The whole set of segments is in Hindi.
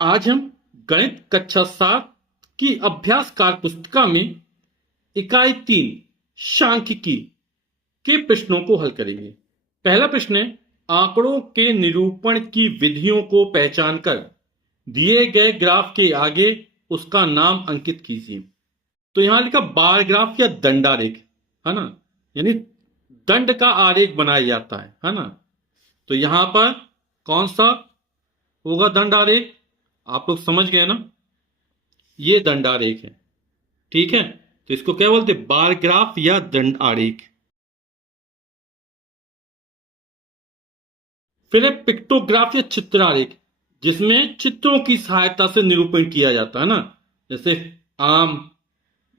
आज हम गणित कक्षा 7 की अभ्यास कार्य पुस्तिका में इकाई 3 सांख्यिकी के प्रश्नों को हल करेंगे। पहला प्रश्न है, आंकड़ों के निरूपण की विधियों को पहचान कर दिए गए ग्राफ के आगे उसका नाम अंकित कीजिए। तो यहां लिखा बार ग्राफ या दंडारेख, है ना, यानी दंड का आरेख बनाया जाता है ना। तो यहां पर कौन सा होगा दंडारेख, आप लोग समझ गए ना, ये दंडारेख है। ठीक है, तो इसको क्या बोलते हैं, बार ग्राफ या दंड आरेख। फिर है पिक्टोग्राफ या चित्रारेख, जिसमें चित्रों की सहायता से निरूपण किया जाता है ना, जैसे आम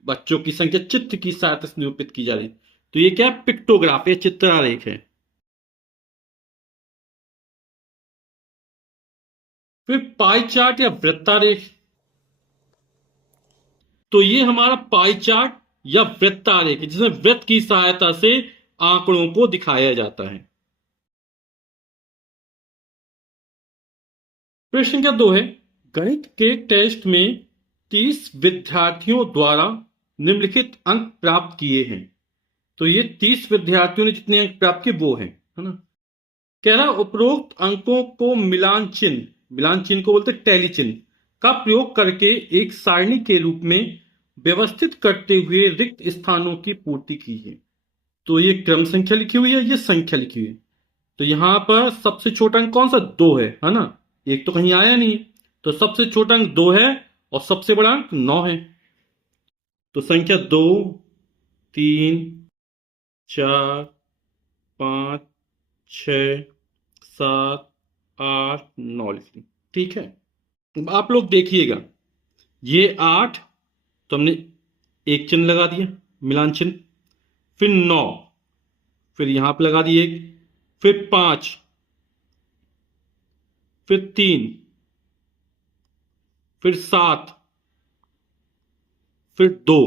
बच्चों की संख्या चित्र की सहायता से निरूपित की जा रही। तो ये क्या है, पिक्टोग्राफ या चित्रारेख है। फिर पाई चार्ट या वृत्तारेख, तो ये हमारा पाई चार्ट या वृत्तारेख है, जिसमें वृत्त की सहायता से आंकड़ों को दिखाया जाता है। प्रश्न संख्या 2 है, गणित के टेस्ट में 30 विद्यार्थियों द्वारा निम्नलिखित अंक प्राप्त किए हैं। तो ये 30 विद्यार्थियों ने जितने अंक प्राप्त किए वो हैं, है ना। कह रहा उपरोक्त अंकों को मिलान चिन्ह को बोलते टैली चिन्ह का प्रयोग करके एक सारणी के रूप में व्यवस्थित करते हुए रिक्त स्थानों की पूर्ति कीजिए। तो ये क्रम संख्या लिखी हुई है, ये संख्या लिखी हुई है। तो यहां पर सबसे छोटा अंक कौन सा, 2 है ना, एक तो कहीं आया नहीं। तो सबसे छोटा अंक 2 है और सबसे बड़ा अंक 9 है। तो संख्या 2, 3, 4, 5, 6, 7, 8, 9 लिख ली। ठीक है, अब आप लोग देखिएगा, ये 8 तो हमने एक चिन्ह लगा दिया, मिलान चिन्ह। फिर 9, फिर यहां पे लगा दिए एक, फिर 5, फिर 3, फिर 7, फिर 2,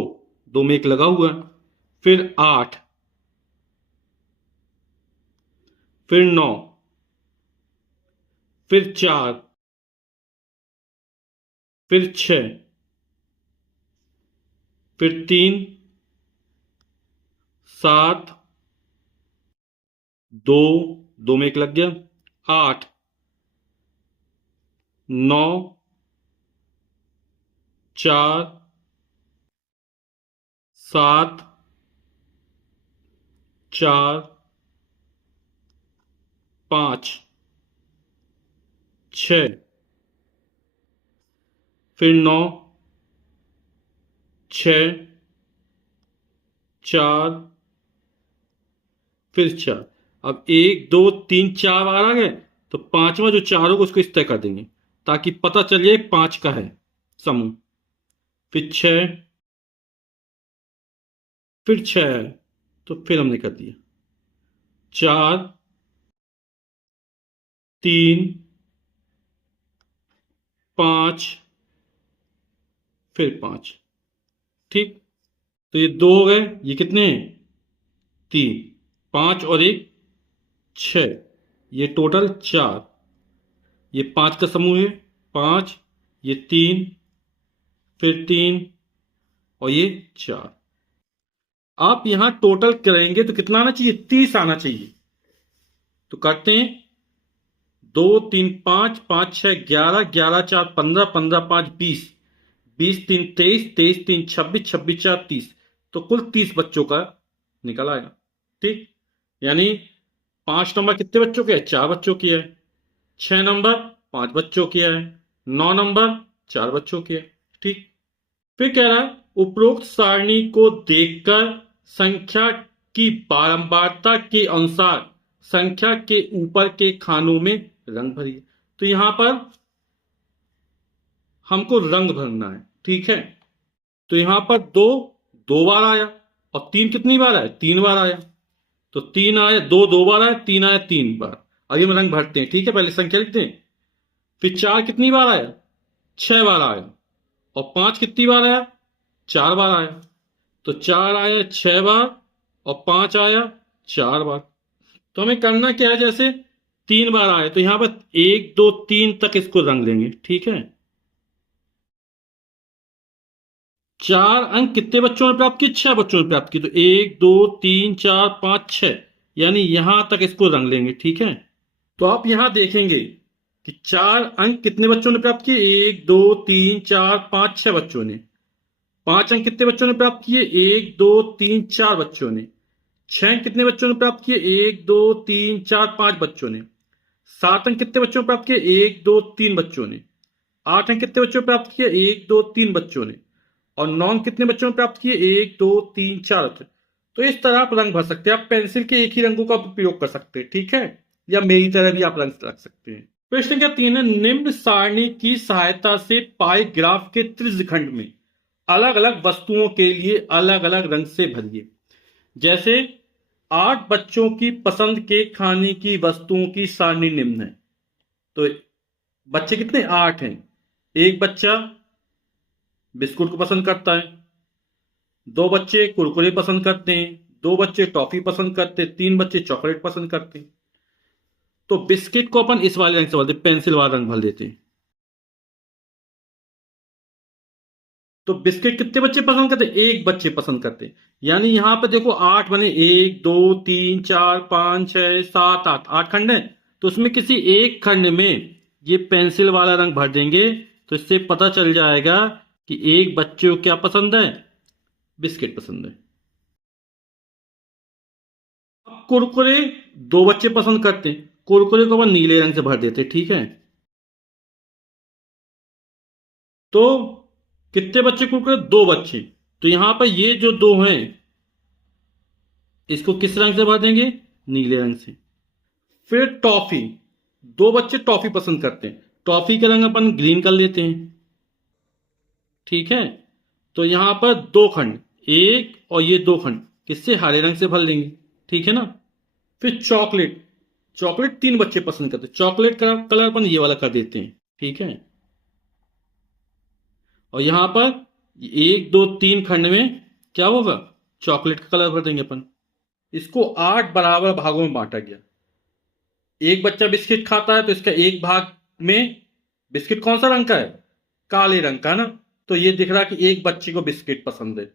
2 में एक लगा हुआ है, फिर 8, फिर 9, फिर 4, फिर 6, फिर 3, 7, 2, 2 में एक लग गया, 8, 9, 4, 7, 4, 5, 6, फिर 9, 6, 4, फिर 4। अब 1, 2, 3, 4 बार आ गए, तो पांचवा जो 4 होगा उसको इस तरह कर देंगे ताकि पता चल जाए 5 का है समूह। फिर 6, फिर 6 है, तो फिर हमने कर दिया 4, 3, 5, फिर 5। ठीक, तो ये 2 हो गए, ये कितने हैं, 3, 5 और 1, 6, ये टोटल 4। ये 5 का समूह है, 5, ये 3, फिर 3 और ये 4। आप यहां टोटल करेंगे तो कितना आना चाहिए, 30 आना चाहिए। तो करते हैं, 2, 3, 5, 5, 6, 11, 11, 4, 15, 15, 5, 20, 20, 3, 23, 23, 3, 26, 26, 4, 30। तो कुल 30 बच्चों का निकल आएगा। ठीक, यानी 5 नंबर कितने बच्चों के है, 4 बच्चों की है। 6 नंबर 5 बच्चों की है। 9 नंबर 4 बच्चों की है। ठीक, फिर कह रहा है उपरोक्त सारणी को देखकर संख्या की बारंबारता के अनुसार संख्या के ऊपर के खानों में रंग भरिए। तो यहां पर हमको रंग भरना है। ठीक है, तो यहां पर 2 2 बार आया और 3 कितनी बार आया, 3 बार आया। तो 3 आया, 2 2 बार आया, 3 आया 3 बार। आगे हम रंग भरते हैं। ठीक है, पहले संख्या लिखते हैं। फिर 4 कितनी बार आया, 6 बार आया। और 5 कितनी बार आया, 4 बार आया। तो 4 आया 6 बार और 5 आया 4 बार। तो हमें करना क्या है, जैसे 3 बार आया तो यहां पर 1, 2, 3 तक इसको रंग देंगे। ठीक है, 4 अंक कितने बच्चों ने प्राप्त किए? 6 बच्चों ने प्राप्त किए। तो 1 2 3 4 5 6, यानी यहां तक इसको रंग लेंगे। ठीक है, तो आप यहां देखेंगे कि 4 अंक कितने बच्चों ने प्राप्त किए? 1 2 3 4 5 6 बच्चों ने। 5 अंक कितने बच्चों ने प्राप्त किए? 1 2 3 4 बच्चों ने। 6 अंक कितने बच्चों ने प्राप्त किए? 1 2 3 4 5 बच्चों ने। 7 अंक कितने बच्चों ने प्राप्त किए? 1 2 3 बच्चों ने। 8 अंक कितने बच्चों ने प्राप्त किए? 1 2 3 बच्चों ने। और 9 अंक कितने बच्चों ने प्राप्त किए? 1 2 3 4 बच्चों। तो इस तरह आप रंग भर सकते हैं। आप पेंसिल के एक ही रंगों का प्रयोग कर सकते हैं। ठीक है, या मेरी तरह भी आप रंग रख सकते हैं। प्रश्न संख्या 3 है, निम्न सारणी की सहायता से पाई ग्राफ के त्रिज्यखंड में अलग अलग वस्तुओं के लिए अलग अलग रंग से भरिए। जैसे 8 बच्चों की पसंद के खाने की वस्तुओं की सारणी निम्न है। तो बच्चे कितने? 8 हैं। एक बच्चा बिस्कुट को पसंद करता है, 2 बच्चे कुरकुरे पसंद करते हैं, 2 बच्चे टॉफी पसंद करते हैं, 3 बच्चे चॉकलेट पसंद करते हैं। तो बिस्किट को अपन इस वाले रंग से भरते हैं, पेंसिल वाला रंग भर देते हैं। तो बिस्किट कितने बच्चे पसंद करते हैं? एक बच्चे पसंद करते हैं। यानी यहां पे देखो 8 बने, 1 2 3 4 5 6 7 8, 8 खंड है। तो उसमें किसी एक खंड में ये पेंसिल वाला रंग भर देंगे, तो इससे पता चल जाएगा कि एक बच्चे को क्या पसंद है? बिस्किट पसंद है। अब कुरकुरे 2 बच्चे पसंद करते हैं, कुरकुरे को अपन नीले रंग से भर देते हैं। ठीक है, तो कितने बच्चे कुरकुरे? 2 बच्चे। तो यहां पर ये जो 2 हैं, इसको किस रंग से भर देंगे? नीले रंग से। फिर टॉफी, 2 बच्चे टॉफी पसंद करते हैं, टॉफी का रंग अपन ग्रीन कर लेते हैं। ठीक है, तो यहां पर 2 खंड, एक और ये 2 खंड किससे? हरे रंग से भर लेंगे। ठीक है ना। फिर चॉकलेट, चॉकलेट 3 बच्चे पसंद करते हैं, चॉकलेट का कलर अपन ये वाला कर देते हैं। ठीक है, और यहां पर 1 2 3 खंड में क्या होगा? चॉकलेट का कलर भर देंगे अपन। इसको 8 बराबर भागों में बांटा गया। एक बच्चा बिस्किट खाता है, तो इसका एक भाग में बिस्किट कौन सा रंग का है? काले रंग का ना। तो ये दिख रहा कि एक बच्चे को बिस्किट पसंद है।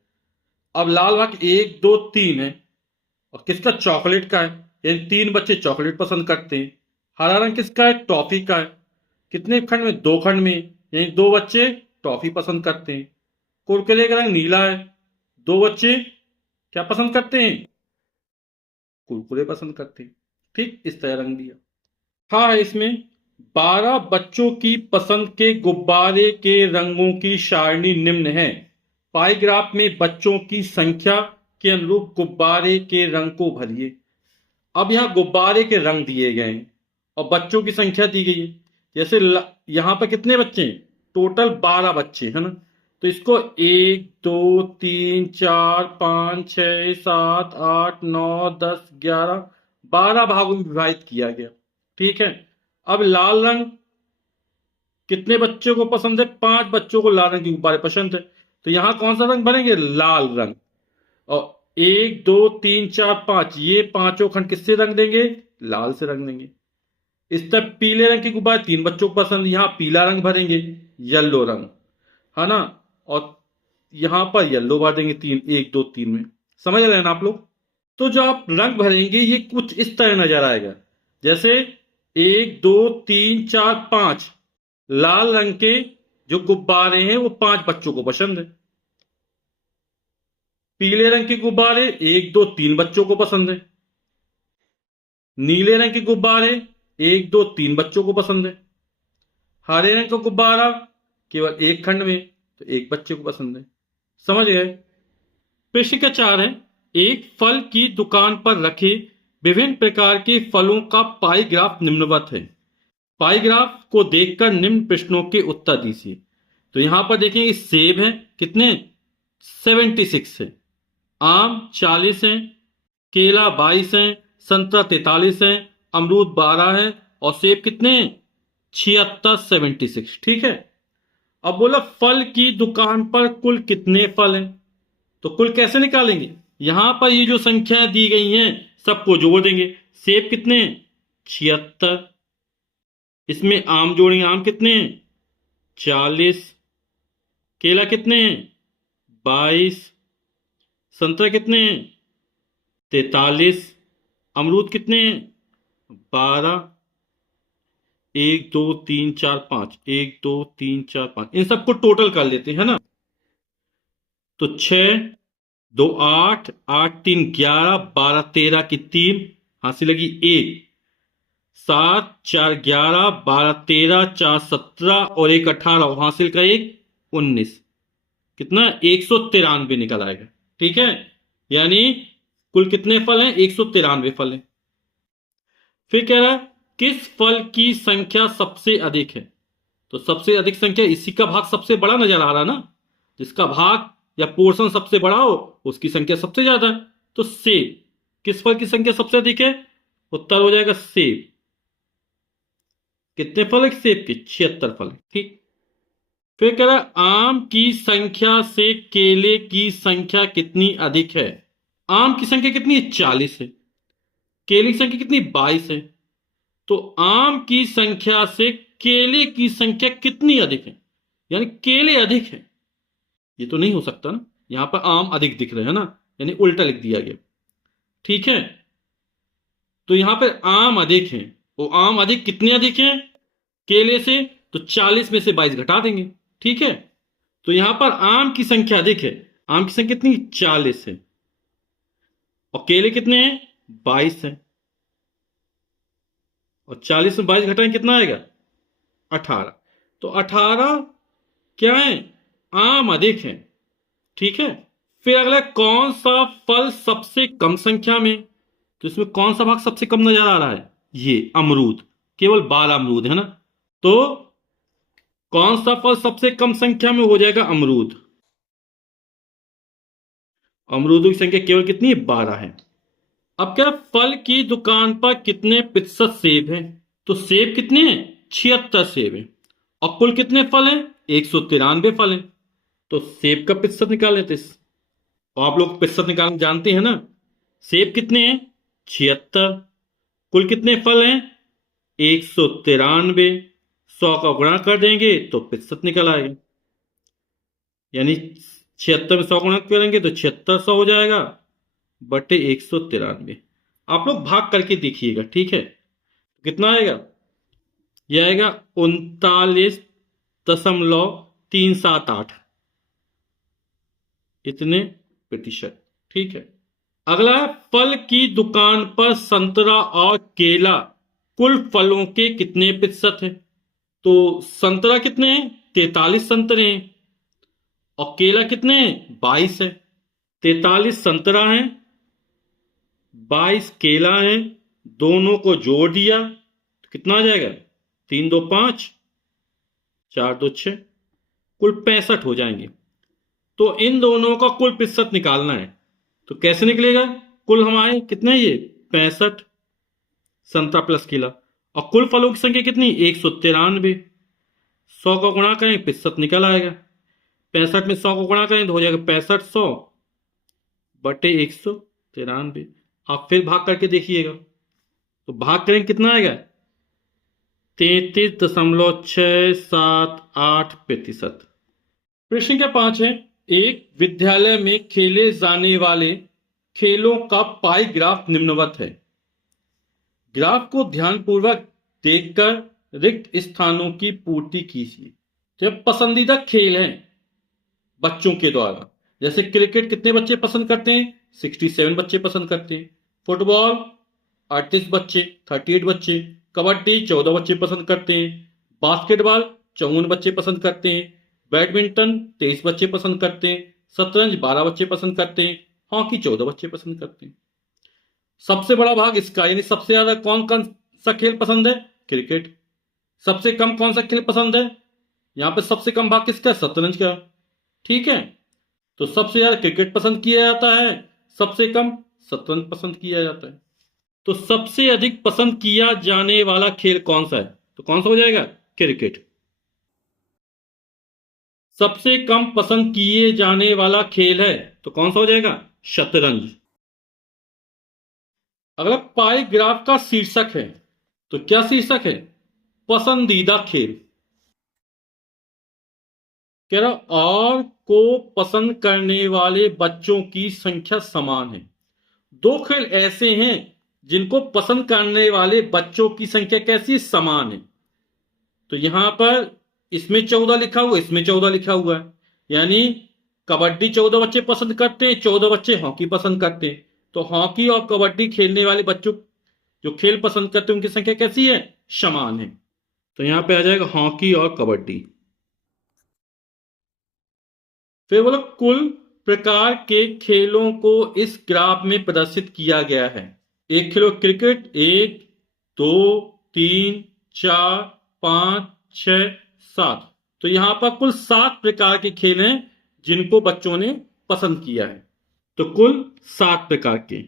अब लाल भाग 1 2 3 है, और किसका? चॉकलेट का है। यानी 3 बच्चे चॉकलेट पसंद करते हैं। हरा रंग किसका है? टॉफी का है। कितने खंड में? 2 खंड में, यानी 2 बच्चे टॉफी पसंद करते हैं। कुरकुरे का रंग नीला है, 2 बच्चे क्या पसंद करते हैं? कुरकुरे पसंद करते हैं। ठीक, इस तरह रंग दिया। हाँ, इसमें 12 बच्चों की पसंद के गुब्बारे के रंगों की सारणी निम्न है। पाई ग्राफ में बच्चों की संख्या के अनुरूप गुब्बारे के रंग को भरिए। अब यहां गुब्बारे के रंग दिए गए हैं और बच्चों की संख्या दी गई है। जैसे यहां पर कितने बच्चे हैं? टोटल 12 बच्चे है ना। तो इसको 1 2 3 4 5 6 7 8 9 10 11 12 भागों में विभाजित किया गया। ठीक है, अब लाल रंग कितने बच्चों को पसंद है? 5 बच्चों को लाल रंग के गुब्बारे पसंद है। तो यहां कौन सा रंग बनेंगे? लाल रंग। और 1 2 3 4 5, ये पांचों खंड किससे रंग देंगे? लाल से रंग देंगे। इस तरह पीले रंग के गुब्बारे 3 बच्चों को पसंद, यहां पीला रंग भरेंगे, येलो रंग, है ना। और यहां पर येलो भर देंगे 3 1 2 3 में। समझ रहे हैं ना आप लोग? तो जो आप रंग भरेंगे ये कुछ इस तरह नजर आएगा। जैसे 1 2 3 4 5, लाल रंग के जो गुब्बारे हैं वो 5 बच्चों को पसंद है। पीले रंग के गुब्बारे 1 2 3 बच्चों को पसंद है। नीले रंग के गुब्बारे 1 2 3 बच्चों को पसंद है। हरे रंग का गुब्बारा केवल एक खंड में, तो एक बच्चे को पसंद है। समझ गए? प्रश्न का 4 है, एक फल की दुकान पर रखे विभिन्न प्रकार के फलों का पाई ग्राफ निम्नवत है। पाई ग्राफ को देखकर निम्न प्रश्नों के उत्तर दीजिए। तो यहां पर देखेंगे सेब है कितने? 76 है। आम 40 है, केला 22 है, संतरा 43 है, अमरूद 12 है, और सेब कितने? 76, 76। ठीक है, अब बोला फल की दुकान पर कुल कितने फल हैं? तो कुल कैसे निकालेंगे? यहां पर ये जो संख्याएं दी गई हैं सबको जोड़ देंगे। सेब कितने? 76। इसमें आम जोड़ेंगे, आम कितने हैं? 40। केला कितने हैं? 22, संतरा कितने हैं? 43, अमरूद कितने हैं? 12, 1 2 3 4 5, 1 2 3 4 5, इन सबको टोटल कर लेते हैं ना। तो 6 2 8 8 3 11, 12 13 की 3, हासिल लगी 1, 7 4 11, 12 13, 4 17 और 1 18, हासिल का 1 19, कितना? 193 निकल आएगा। ठीक है, यानी कुल कितने फल हैं? 193 फल हैं। फिर कह रहा है किस फल की संख्या सबसे अधिक है? तो सबसे अधिक संख्या, इसी का भाग सबसे बड़ा नजर आ रहा है ना, जिसका भाग या पोर्शन सबसे बड़ा हो उसकी संख्या सबसे ज्यादा है। तो सेब, किस फल की संख्या सबसे अधिक है? उत्तर हो जाएगा सेब। कितने फल है सेब के? 76 फल। ठीक। फिर कह रहा है आम की संख्या से केले की संख्या कितनी अधिक है? आम की संख्या कितनी है? 40 है। केले की संख्या कितनी? 22 है। तो आम की संख्या से केले की संख्या कितनी अधिक है? यानी केले अधिक है, ये तो नहीं हो सकता ना, यहां पर आम अधिक दिख रहे हैं ना, यानी उल्टा लिख दिया गया। ठीक है, तो यहां पर आम अधिक है। वो आम अधिक कितने अधिक हैं केले से? तो 40 में से 22 घटा देंगे। ठीक है, तो यहां पर आम की संख्या अधिक है। आम की संख्या कितनी? 40 है। और केले कितने हैं? 22 है। और 40 में 22 घटाएं कितना आएगा? 18। तो 18 क्या है? आम अधिक है। ठीक है, फिर अगला कौन सा फल सबसे कम संख्या में? तो इसमें कौन सा भाग सबसे कम नजर आ रहा है? ये अमरूद, केवल 12 अमरूद है ना। तो कौन सा फल सबसे कम संख्या में हो जाएगा? अमरूद। अमरूदों की संख्या केवल कितनी है? 12 है। अब क्या, फल की दुकान पर कितने प्रतिशत सेब हैं? तो सेब कितने हैं? 76 सेब हैं। और कुल कितने फल हैं? 193 फल हैं। तो सेब का प्रतिशत निकाल लेते हैं। और आप लोग प्रतिशत निकालना जानते हैं ना। सेब कितने हैं? 76। कुल कितने फल हैं? 193। 100 का गुणा कर देंगे तो प्रतिशत निकल आएगा। यानी 76 में 100 गुणा करेंगे तो 7600 हो जाएगा बटे 193। आप लोग भाग करके देखिएगा। ठीक है, कितना आएगा? यह आएगा 39.378, इतने प्रतिशत। ठीक है, अगला है फल की दुकान पर संतरा और केला कुल फलों के कितने प्रतिशत है? तो संतरा कितने हैं? 43 संतरे हैं। और केला कितने हैं? 22 है। 43 संतरा है, 22 केला है, दोनों को जोड़ दिया तो कितना आ जाएगा? 3 2 5, 4 2 6, कुल 65 हो जाएंगे। तो इन दोनों का कुल प्रतिशत निकालना है। तो कैसे निकलेगा? कुल हमारे कितने? ये 65 संतरा प्लस केला। और कुल फलों की संख्या कितनी? 193। 100 का गुणा करें प्रतिशत निकल आएगा। 65 में 100 को गुणा करें तो हो जाएगा 6500 बटे 193। आप फिर भाग करके देखिएगा तो भाग करें कितना आएगा? 33.678%। प्रश्न क्या 5 है, एक विद्यालय में खेले जाने वाले खेलों का पाई ग्राफ निम्नवत है। ग्राफ को ध्यानपूर्वक देखकर रिक्त स्थानों की पूर्ति कीजिए। तो ये पसंदीदा खेल हैं बच्चों के द्वारा। जैसे क्रिकेट कितने बच्चे पसंद करते हैं? 67 बच्चे पसंद करते हैं। फुटबॉल 38 बच्चे, 38 बच्चे। कबड्डी 14 बच्चे पसंद करते हैं। बास्केटबॉल 54 बच्चे पसंद करते हैं। बैडमिंटन 23 बच्चे पसंद करते हैं। शतरंज 12 बच्चे पसंद करते हैं। हॉकी 14 बच्चे पसंद करते हैं। सबसे बड़ा भाग इसका, यानी सबसे ज्यादा कौन कौन सा खेल पसंद है? क्रिकेट। सबसे कम कौन सा खेल पसंद है? यहां पे सबसे कम भाग किसका? शतरंज का। ठीक है, तो सबसे ज्यादा क्रिकेट पसंद किया जाता है, सबसे कम शतरंज पसंद किया जाता है। तो सबसे अधिक पसंद किया जाने वाला खेल कौन सा है? तो कौन सा हो जाएगा? क्रिकेट। सबसे कम पसंद किए जाने वाला खेल है तो कौन सा हो जाएगा? शतरंज। अगला पाई ग्राफ का शीर्षक है, तो क्या शीर्षक है? पसंदीदा खेल। कह रहा और को पसंद करने वाले बच्चों की संख्या समान है। दो खेल ऐसे हैं जिनको पसंद करने वाले बच्चों की संख्या कैसी समान है। तो यहां पर इसमें 14 लिखा हुआ, इसमें 14 लिखा हुआ है, यानी कबड्डी 14 बच्चे पसंद करते हैं, 14 बच्चे हॉकी पसंद करते हैं। तो हॉकी और कबड्डी खेलने वाले बच्चों जो खेल पसंद करते हैं उनकी संख्या कैसी है, समान है। तो यहां पे आ जाएगा हॉकी और कबड्डी। फिर बोलो कुल प्रकार के खेलों को इस ग्राफ में प्रदर्शित किया गया है। एक खेलो क्रिकेट, 1 2 3 4 5 6 7। तो यहां पर कुल 7 प्रकार के खेल हैं जिनको बच्चों ने पसंद किया है। तो कुल 7 प्रकार के।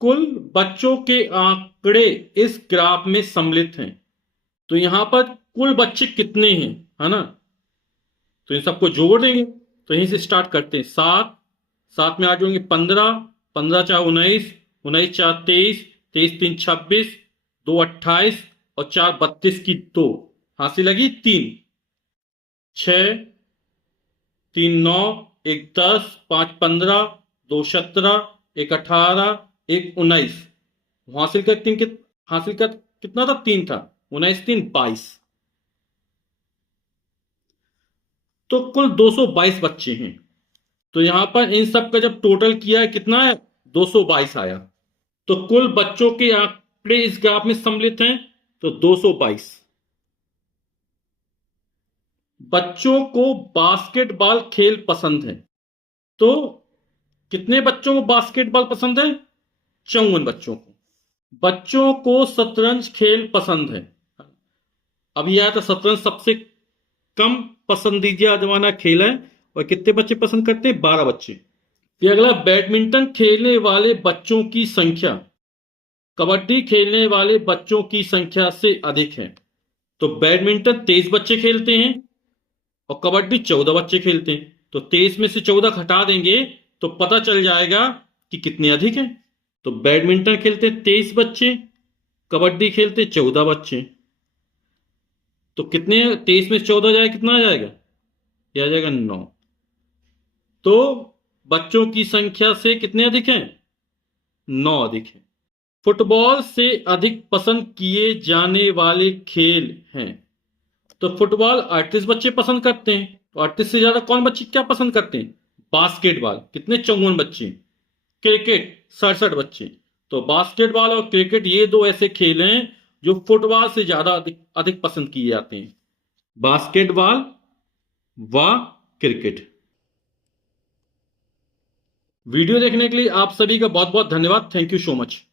कुल बच्चों के आंकड़े इस ग्राफ में सम्मिलित हैं। तो यहां पर कुल बच्चे कितने हैं, है ना, तो इन सबको जोड़ देंगे। तो यहीं से स्टार्ट करते हैं। 7 7 में 8 जोड़ेंगे 15, 15 4 19, 19 4 23, 23 3 26, 2 28 और 4 32 की 2 हासिल लगी 3, 6 3 9, 1 10, 5 15, 2 17, 1 18, 1 19। हासिल कर 3 हासिल कर कितना था, 3 था, 19 3 22। तो कुल 222 बच्चे हैं। तो यहां पर इन सब का जब टोटल किया है कितना है, 222 आया। तो कुल बच्चों के आंकड़े इस ग्राफ में सम्मिलित हैं, तो 222। बच्चों को बास्केटबॉल खेल पसंद है। तो कितने बच्चों को बास्केटबॉल पसंद है, 54 बच्चों को। बच्चों को शतरंज खेल पसंद है। अभी आया था शतरंज सबसे कम पसंदीदा जमाना खेल है, और कितने बच्चे पसंद करते हैं, 12 बच्चे। फिर अगला, बैडमिंटन खेलने वाले बच्चों की संख्या कबड्डी खेलने वाले बच्चों की संख्या से अधिक है। तो बैडमिंटन 23 बच्चे खेलते हैं और कबड्डी 14 बच्चे खेलते हैं। तो 23 में से 14 हटा देंगे तो पता चल जाएगा कि कितने अधिक हैं। तो बैडमिंटन खेलते हैं 23 बच्चे, कबड्डी खेलते 14 बच्चे। तो कितने, 23 में से 14 जाए कितना आ जाएगा, यह आ जाएगा 9। तो बच्चों की संख्या से कितने अधिक हैं, 9 अधिक है। फुटबॉल से अधिक पसंद किए जाने वाले खेल हैं। तो फुटबॉल 38 बच्चे पसंद करते हैं। तो 38 से ज्यादा कौन बच्चे क्या पसंद करते हैं, बास्केटबॉल, कितने, 54 बच्चे। क्रिकेट 67 बच्चे। तो बास्केटबॉल और क्रिकेट ये दो ऐसे खेल हैं जो फुटबॉल से ज्यादा अधिक पसंद किए जाते हैं, बास्केटबॉल व क्रिकेट। वीडियो देखने के लिए आप सभी का बहुत बहुत धन्यवाद। Thank you so much.